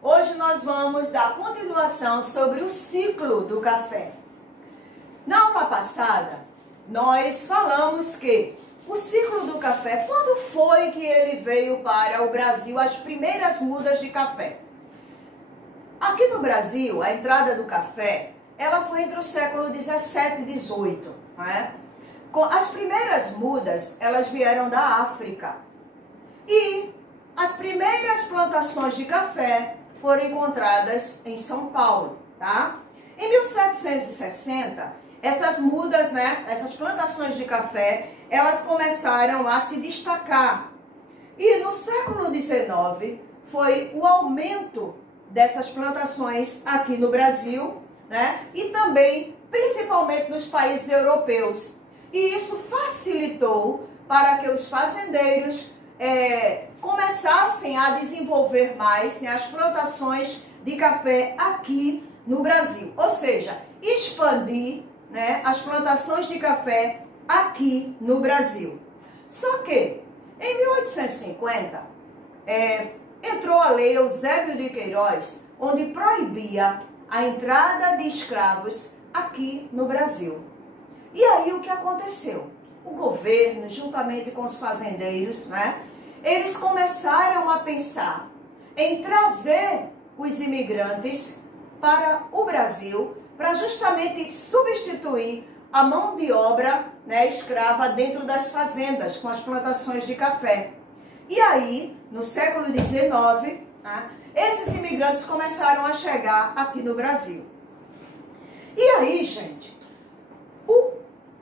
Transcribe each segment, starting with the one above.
Hoje nós vamos dar continuação sobre o ciclo do café. Na aula passada, nós falamos que o ciclo do café, quando foi que ele veio para o Brasil, as primeiras mudas de café? Aqui no Brasil, a entrada do café, ela foi entre o século 17 e 18, né? As primeiras mudas, elas vieram da África. E as primeiras plantações de café foram encontradas em São Paulo, tá? Em 1760, essas mudas, né, essas plantações de café, elas começaram a se destacar. E no século XIX, foi o aumento dessas plantações aqui no Brasil, né? E também, principalmente nos países europeus. E isso facilitou para que os fazendeiros começassem a desenvolver mais, né, as plantações de café aqui no Brasil. Ou seja, expandir, né, as plantações de café aqui no Brasil. Só que, em 1850, entrou a lei Eusébio de Queiroz, onde proibia a entrada de escravos aqui no Brasil. E aí o que aconteceu? O governo, juntamente com os fazendeiros, né, eles começaram a pensar em trazer os imigrantes para o Brasil, para justamente substituir a mão de obra, né, escrava dentro das fazendas, com as plantações de café. E aí, no século XIX, né, esses imigrantes começaram a chegar aqui no Brasil. E aí, gente,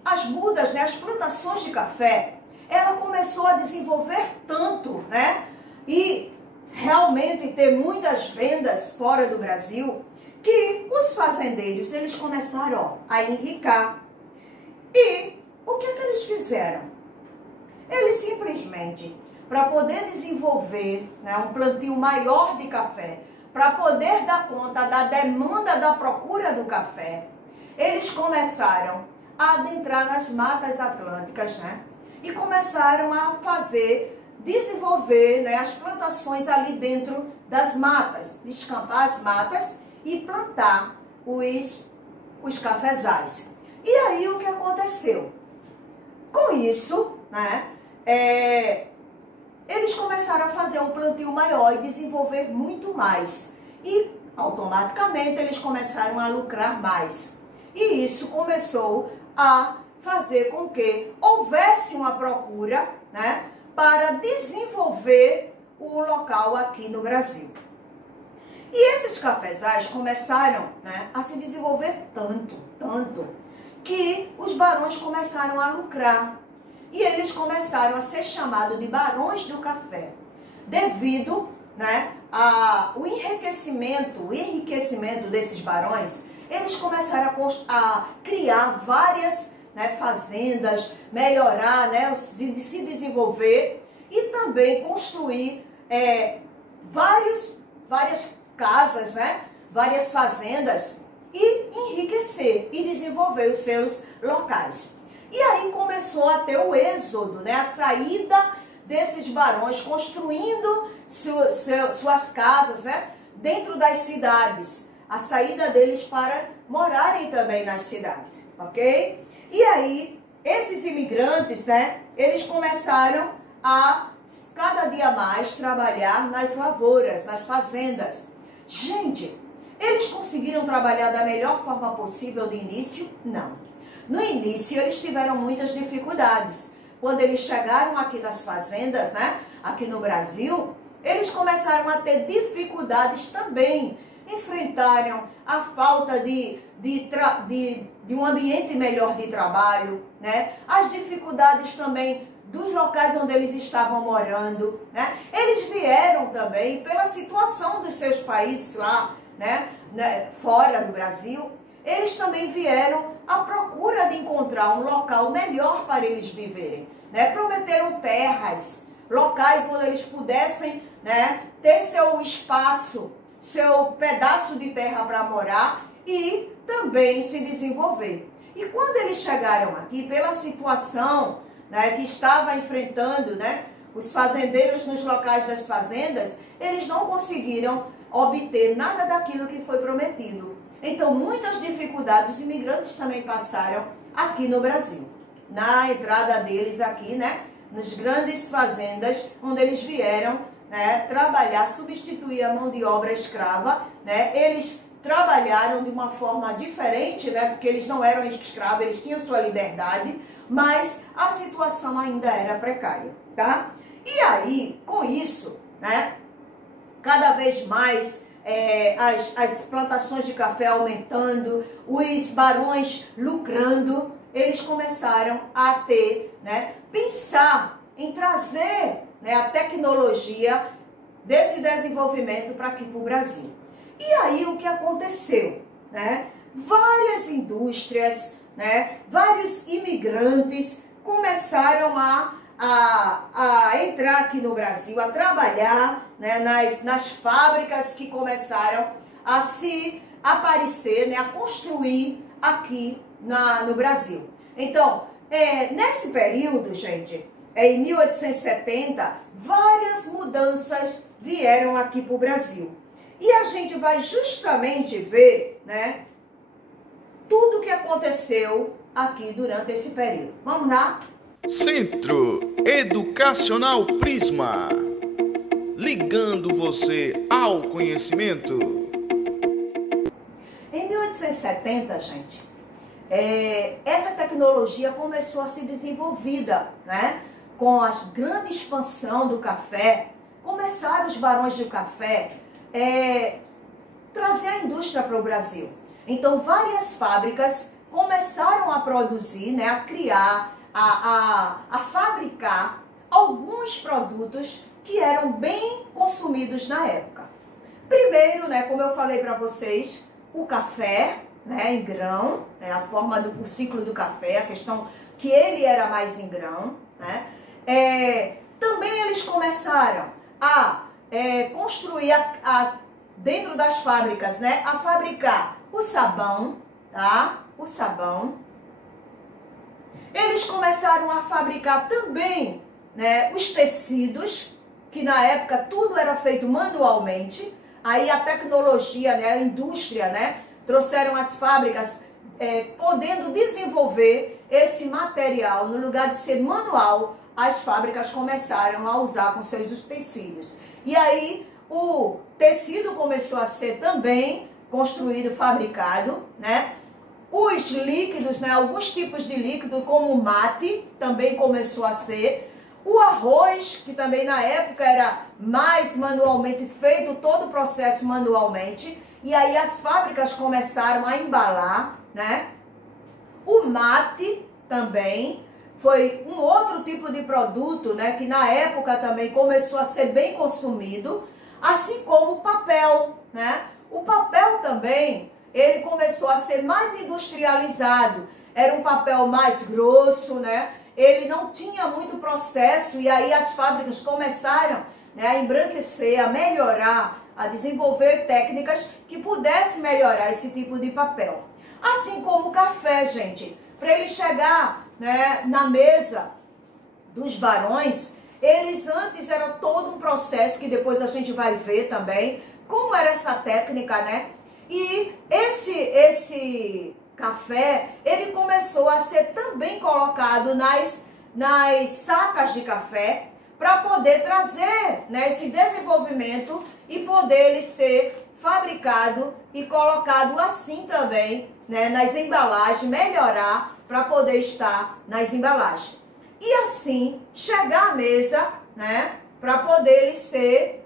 as mudas, né, as plantações de café, ela começou a desenvolver tanto, né, e realmente ter muitas vendas fora do Brasil, que os fazendeiros, eles começaram, ó, a enricar. E o que é que eles fizeram? Eles simplesmente, para poder desenvolver, né, um plantio maior de café, para poder dar conta da demanda da procura do café, eles começaram a adentrar nas matas atlânticas, né? E começaram a desenvolver, né, as plantações ali dentro das matas, descampar as matas e plantar os cafezais. E aí o que aconteceu? Com isso, né, eles começaram a fazer um plantio maior e desenvolver muito mais. E automaticamente eles começaram a lucrar mais. E isso começou a fazer com que houvesse uma procura, né, para desenvolver o local aqui no Brasil. E esses cafezais começaram, né, a se desenvolver tanto, que os barões começaram a lucrar. E eles começaram a ser chamados de barões do café, devido, né, ao enriquecimento desses barões. Eles começaram a criar várias, né, fazendas, melhorar, né, se desenvolver e também construir várias casas, né, várias fazendas e enriquecer e desenvolver os seus locais. E aí começou a ter o êxodo, né, a saída desses barões construindo suas casas, né, dentro das cidades. A saída deles para morarem também nas cidades, ok? E aí, esses imigrantes, né, eles começaram a, cada dia mais, trabalhar nas lavouras, nas fazendas. Gente, eles conseguiram trabalhar da melhor forma possível de início? Não. No início, eles tiveram muitas dificuldades. Quando eles chegaram aqui nas fazendas, né, aqui no Brasil, eles começaram a ter dificuldades também. Enfrentaram a falta de um ambiente melhor de trabalho, né? As dificuldades também dos locais onde eles estavam morando, né? Eles vieram também pela situação dos seus países lá, né? Fora do Brasil, eles também vieram à procura de encontrar um local melhor para eles viverem, né? Prometeram terras, locais onde eles pudessem, né, ter seu espaço, seu pedaço de terra para morar e também se desenvolver. E quando eles chegaram aqui, pela situação, né, que estava enfrentando, né, os fazendeiros nos locais das fazendas, eles não conseguiram obter nada daquilo que foi prometido. Então, muitas dificuldades os imigrantes também passaram aqui no Brasil. Na entrada deles aqui, né, nas grandes fazendas, onde eles vieram, né, trabalhar, substituir a mão de obra escrava, né, eles trabalharam de uma forma diferente, né, porque eles não eram escravos, eles tinham sua liberdade, mas a situação ainda era precária, tá? E aí, com isso, né, cada vez mais as plantações de café aumentando, os barões lucrando, eles começaram a ter, né, pensar em trazer, né, a tecnologia desse desenvolvimento para aqui para o Brasil. E aí o que aconteceu? Né? Várias indústrias, né, vários imigrantes começaram a entrar aqui no Brasil, a trabalhar, né, nas fábricas que começaram a se aparecer, né, a construir aqui no Brasil. Então, nesse período, gente, em 1870, várias mudanças vieram aqui para o Brasil. E a gente vai justamente ver, né, tudo o que aconteceu aqui durante esse período. Vamos lá? Centro Educacional Prisma, ligando você ao conhecimento. Em 1870, gente, essa tecnologia começou a ser desenvolvida, né? Com a grande expansão do café, começaram os barões do café trazer a indústria para o Brasil. Então, várias fábricas começaram a produzir, né, a criar, a fabricar alguns produtos que eram bem consumidos na época. Primeiro, né, como eu falei para vocês, o café, né, em grão, né, a forma do ciclo do café, a questão que ele era mais em grão, né. Também eles começaram a construir dentro das fábricas, né, a fabricar o sabão, tá? O sabão. Eles começaram a fabricar também, né, os tecidos, que na época tudo era feito manualmente. Aí a tecnologia, né, a indústria, né, trouxeram as fábricas podendo desenvolver esse material. No lugar de ser manual, as fábricas começaram a usar com seus tecidos. E aí o tecido começou a ser também construído, fabricado, né? Os líquidos, né, alguns tipos de líquido, como o mate, também começou a ser. O arroz, que também na época era mais manualmente feito, todo o processo manualmente. E aí as fábricas começaram a embalar, né? O mate também foi um outro tipo de produto, né, que na época também começou a ser bem consumido, assim como o papel, né? O papel também, ele começou a ser mais industrializado, era um papel mais grosso, né? Ele não tinha muito processo e aí as fábricas começaram, né, a embranquecer, a melhorar, a desenvolver técnicas que pudessem melhorar esse tipo de papel. Assim como o café, gente, para ele chegar, né, na mesa dos barões, eles antes era todo um processo que depois a gente vai ver também como era essa técnica, né? E esse café, ele começou a ser também colocado nas sacas de café para poder trazer, né, esse desenvolvimento e poder ele ser fabricado e colocado assim também, né, nas embalagens, melhorar para poder estar nas embalagens. E assim chegar à mesa, né, para poder ele ser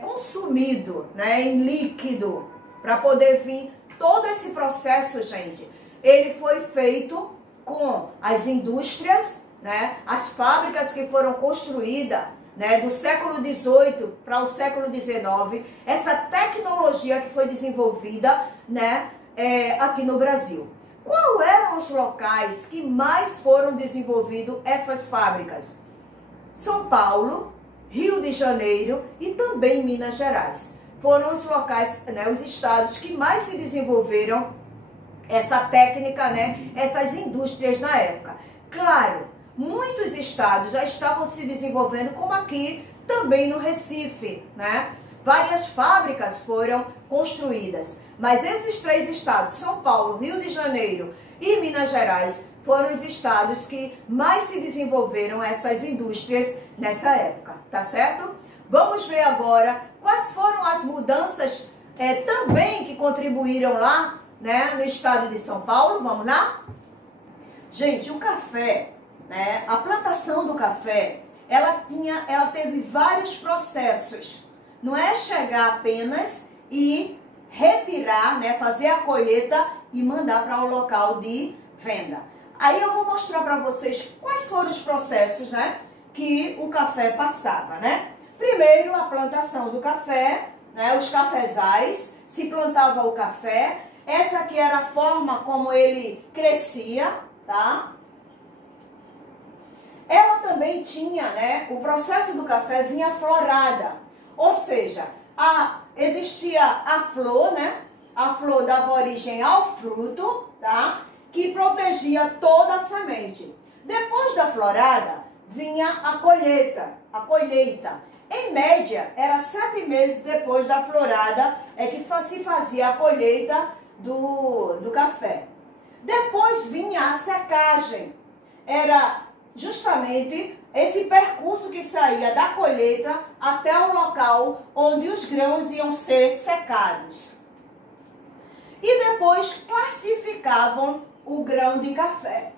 consumido, né, em líquido, para poder vir todo esse processo, gente. Ele foi feito com as indústrias, né, as fábricas que foram construídas, né, do século XVIII para o século XIX, essa tecnologia que foi desenvolvida, né, aqui no Brasil. Qual eram os locais que mais foram desenvolvidos essas fábricas? São Paulo, Rio de Janeiro e também Minas Gerais. Foram os locais, né, os estados que mais se desenvolveram essa técnica, né, essas indústrias na época. Claro, muitos estados já estavam se desenvolvendo, como aqui também no Recife, né? Várias fábricas foram construídas, mas esses três estados, São Paulo, Rio de Janeiro e Minas Gerais, foram os estados que mais se desenvolveram essas indústrias nessa época, tá certo? Vamos ver agora quais foram as mudanças também que contribuíram lá, né, no estado de São Paulo. Vamos lá? Gente, o café, né, a plantação do café, ela teve vários processos. Não é chegar apenas e retirar, né, fazer a colheita e mandar para o local de venda. Aí eu vou mostrar para vocês quais foram os processos, né, que o café passava, né? Primeiro, a plantação do café, né, os cafezais, se plantava o café. Essa aqui era a forma como ele crescia, tá? Ela também tinha, né, o processo do café vinha florada, ou seja, existia a flor, né? A flor dava origem ao fruto, tá? Que protegia toda a semente. Depois da florada, vinha a colheita. Em média, era 7 meses depois da florada que se fazia a colheita do café. Depois vinha a secagem. Era justamente esse percurso que saía da colheita até o local onde os grãos iam ser secados. E depois classificavam o grão de café.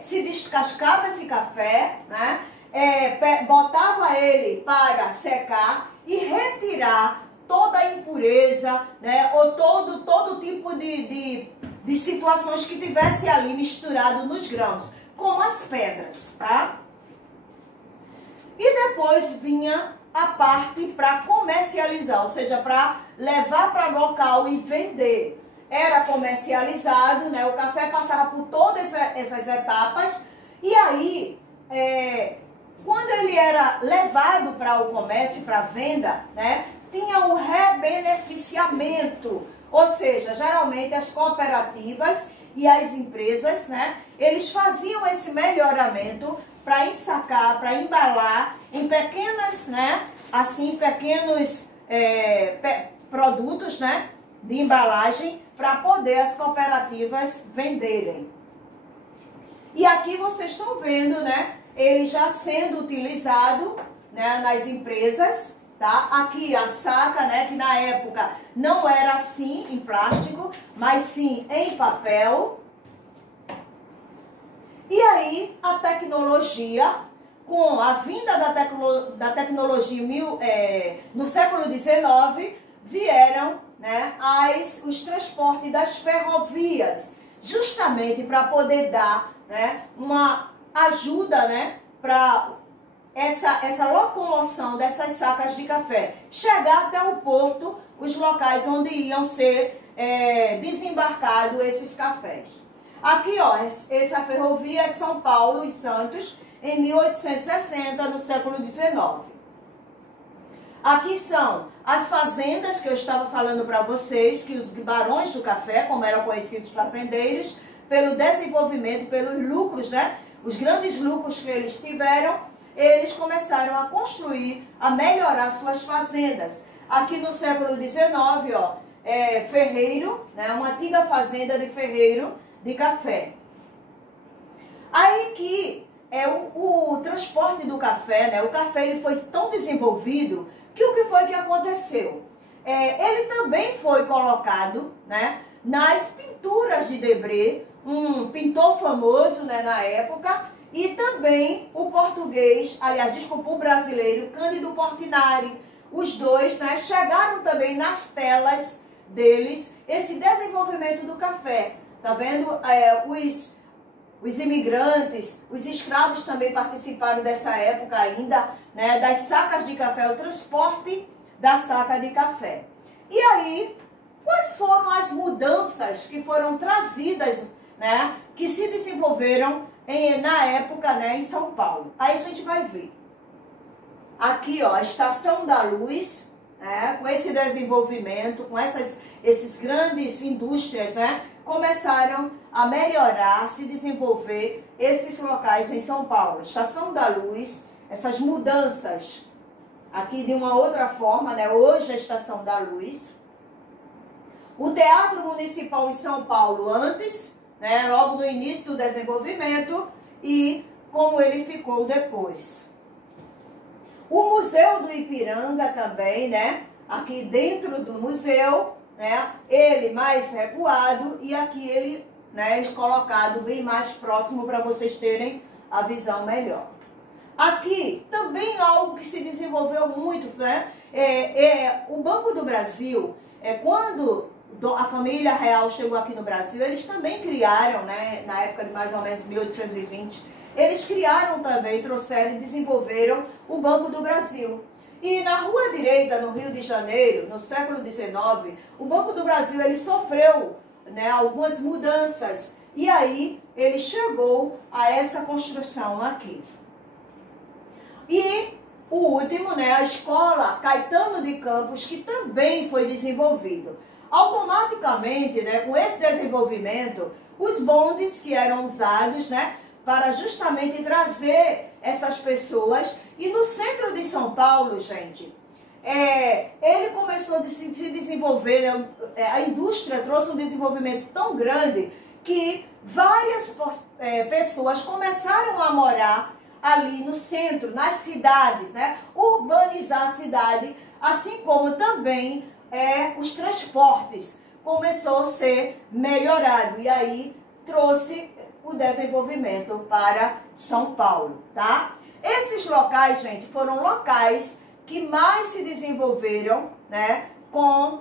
Se descascava esse café, né? Botava ele para secar e retirar toda a impureza, né? Ou todo tipo de situações que tivesse ali misturado nos grãos, como as pedras, tá? E depois vinha a parte para comercializar, ou seja, para levar para local e vender. Era comercializado, né? O café passava por todas essas etapas e aí, quando ele era levado para o comércio, para a venda, né? Tinha o rebeneficiamento, ou seja, geralmente as cooperativas e as empresas, né? Eles faziam esse melhoramento para ensacar, para embalar em pequenas, né? Assim, pequenos produtos, né? De embalagem para poder as cooperativas venderem. E aqui vocês estão vendo, né? Ele já sendo utilizado, né, nas empresas, tá? Aqui a saca, né? Que na época não era assim em plástico, mas sim em papel. E aí a tecnologia, com a vinda da tecnologia no século XIX, vieram, né, os transportes das ferrovias, justamente para poder dar, né, uma ajuda, né, para essa locomoção dessas sacas de café chegar até o porto, os locais onde iam ser desembarcados esses cafés. Aqui, ó, essa ferrovia é São Paulo e Santos, em 1860, no século XIX. Aqui são as fazendas que eu estava falando para vocês, que os barões do café, como eram conhecidos fazendeiros, pelo desenvolvimento, pelos lucros, né? Os grandes lucros que eles tiveram, eles começaram a construir, a melhorar suas fazendas. Aqui no século XIX, ó, ferreiro, né? Uma antiga fazenda de ferreiro de café. Aí que o transporte do café, né? O café ele foi tão desenvolvido que o que foi que aconteceu? Ele também foi colocado, né, nas pinturas de Debré, um pintor famoso, né, na época, e também o português, aliás, desculpa, o brasileiro, Cândido Portinari. Os dois, né, chegaram também nas telas deles esse desenvolvimento do café. Tá vendo? Os imigrantes, os escravos também participaram dessa época ainda, né, das sacas de café, o transporte da saca de café. E aí, Quais foram as mudanças que foram trazidas, né, que se desenvolveram na época, né, em São Paulo? Aí a gente vai ver. Aqui, ó, a Estação da Luz, né, com esse desenvolvimento, com esses grandes indústrias, né, começaram a melhorar, se desenvolver esses locais em São Paulo. Estação da Luz, essas mudanças aqui de uma outra forma, né, hoje a Estação da Luz. O Teatro Municipal em São Paulo antes, né, logo no início do desenvolvimento, e como ele ficou depois. O Museu do Ipiranga também, né, aqui dentro do museu, né, ele mais recuado e aqui ele, né, colocado bem mais próximo para vocês terem a visão melhor. Aqui também algo que se desenvolveu muito, né, o Banco do Brasil, quando a família real chegou aqui no Brasil, eles também criaram, né, na época de mais ou menos 1820, eles criaram também, trouxeram e desenvolveram o Banco do Brasil. E na Rua Direita, no Rio de Janeiro, no século XIX, o Banco do Brasil ele sofreu, né, algumas mudanças. E aí ele chegou a essa construção aqui. E o último, né, a Escola Caetano de Campos, que também foi desenvolvido. Automaticamente, né, com esse desenvolvimento, os bondes que eram usados, né, para justamente trazer essas pessoas. E no centro de São Paulo, gente, ele começou a se desenvolver, né, a indústria trouxe um desenvolvimento tão grande que várias pessoas começaram a morar ali no centro, nas cidades, né, urbanizar a cidade, assim como também os transportes começou a ser melhorado. E aí trouxe o desenvolvimento para São Paulo, tá? Esses locais, gente, foram locais que mais se desenvolveram, né, com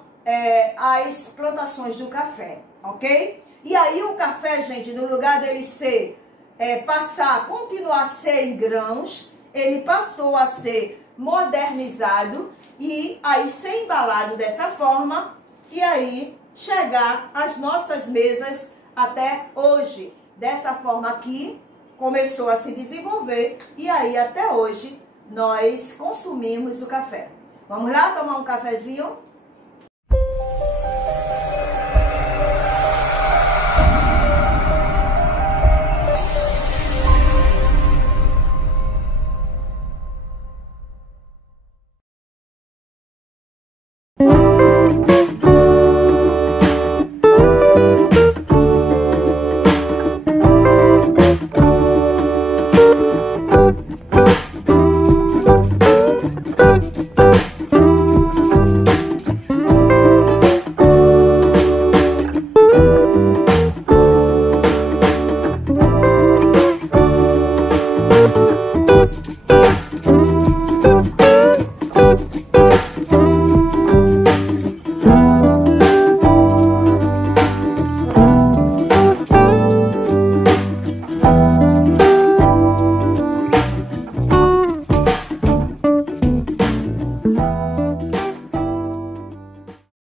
as plantações do café, ok? E aí o café, gente, no lugar dele ser, continuar a ser em grãos, ele passou a ser modernizado e aí ser embalado dessa forma e aí chegar às nossas mesas até hoje. Dessa forma aqui, começou a se desenvolver e aí até hoje nós consumimos o café. Vamos lá tomar um cafezinho?